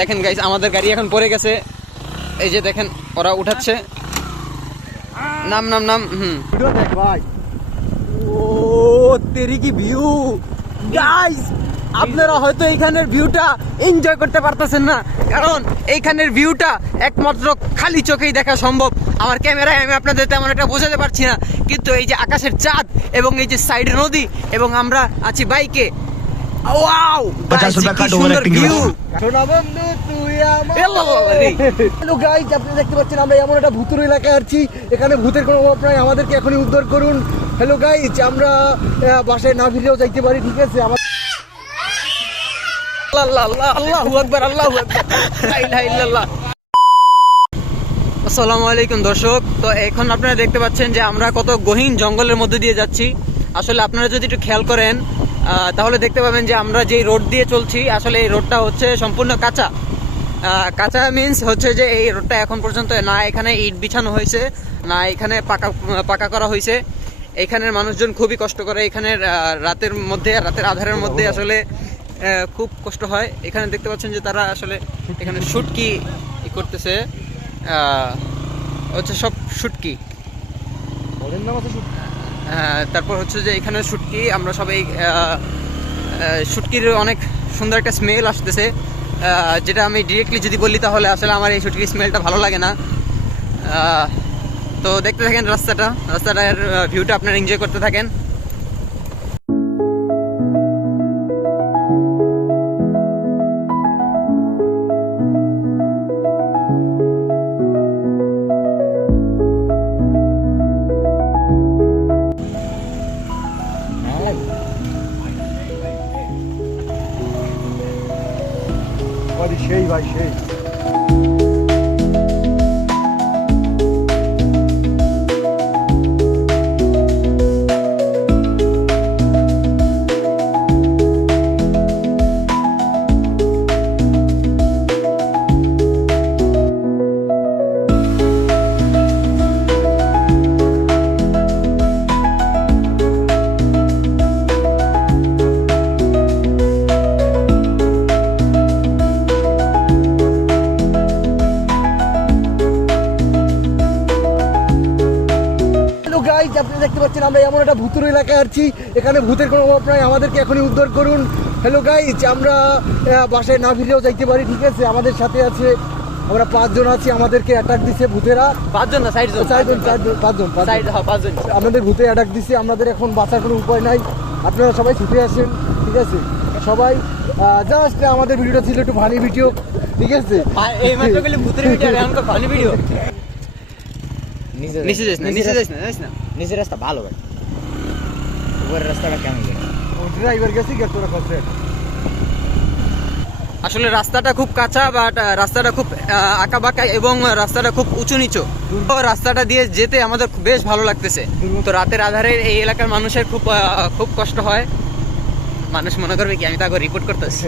দেখেন গাইস, আমাদের গাড়ি এখন পড়ে গেছে। এই যে দেখেন ওরা উঠাচ্ছে। নাম নাম নাম ভিডিও দেখ ভাই। ও তেরি কি ভিউ গাইস, আপনারা হয়তো এইখানের ভিউটা এনজয় করতে পারতেছেন না, কারণ এইখানের ভিউটা একমাত্র খালি চোখেই দেখা সম্ভব। আমার ক্যামেরায় আমি আপনাদের তেমন একটা বোঝাতে পারছি না, কিন্তু এই যে আকাশের চাঁদ এবং এই যে সাইডে নদী এবং আমরা আছি বাইকে, ওয়াও কি সুন্দর ভিউ। সোনা বন্ধু তুই আমার। হ্যালো গাইস, আপনি দেখতে পাচ্ছেন আমরা এমন একটা ভূতের এলাকায় আছি, এখানে ভূতের কোনো অভাব নাই, আমাদেরকে এখনই উদ্ধার করুন। হ্যালো গাইস, আমরা বাসায় না ফিরেও যাইতে পারি, ঠিক আছে? আমার আল্লাহু আকবার, আল্লাহু আকবার, লা ইলাহা ইল্লাল্লাহ। আসসালামু আলাইকুম দর্শক। তো এখন আপনারা দেখতে পাচ্ছেন যে আমরা কত গহীন জঙ্গলের মধ্যে দিয়ে যাচ্ছি। আসলে আপনারা যদি একটু খেয়াল করেন তাহলে দেখতে পাবেন যে আমরা যেই রোড দিয়ে চলছি, আসলে এই রোডটা হচ্ছে সম্পূর্ণ কাঁচা। কাঁচা মিন্স হচ্ছে যে এই রোডটা এখন পর্যন্ত না এখানে ইট বিছানো হয়েছে, না এখানে পাকা করা হয়েছে। এখানের মানুষজন খুবই কষ্ট করে, এখানের রাতের আধারের মধ্যে আসলে খুব কষ্ট হয়। এখানে দেখতে পাচ্ছেন যে তারা আসলে এখানে শুটকি করতেছে, হচ্ছে সব শুটকি। তারপর হচ্ছে যে এখানে শুটকি, আমরা সবাই শুটকির অনেক সুন্দর একটা স্মেল আসতেছে, যেটা আমি ডিরেক্টলি যদি বলি তাহলে আসলে আমার এই শুটকির স্মেলটা ভালো লাগে না। তো দেখতে থাকেন রাস্তাটার ভিউটা আপনারা এনজয় করতে থাকেন। সেই ভাই সেই গাইস, আপনি দেখতে পাচ্ছেন আমরা এমন একটা ভূতের এলাকায় আছি, এখানে ভূতের কোনো অভাব নাই, আমাদেরকে এখনই উদ্ধার করুন। হ্যালো গাইস, আমরা বাসায় না ফিরেও যাইতে পারি, ঠিক আছে? আমাদের সাথে আছে, আমরা 5 জন আছি, আমাদেরকে অ্যাটাক দিছে ভূতেরা। 5 জন না, 5 জন আমাদের ভূতে অ্যাটাক দিছে, আমাদের এখন বাঁচার কোনো উপায় নাই। আপনারা সবাই ছুটে আসেন, ঠিক আছে? সবাই জাস্ট আমাদের ভিডিওটা ছিল একটু ফানি ভিডিও, ঠিক আছে? ভূতের ভিডিও ফানি ভিডিও। নিচের রাস্তা ভালো ভাই, উপরের রাস্তাটা কেমন? ড্রাইভার গেছি তোরা করছে। আসলে রাস্তাটা খুব কাঁচা, বাট রাস্তাটা খুব আঁকাবাঁকা এবং রাস্তাটা খুব উঁচু নিচু। রাস্তাটা দিয়ে যেতে আমাদের বেশ ভালো লাগতেছে। তো রাতের আধারে এই এলাকার মানুষের খুব কষ্ট হয়। মানুষ মনে করবে কি আমি তাকে রিপোর্ট করতেছি।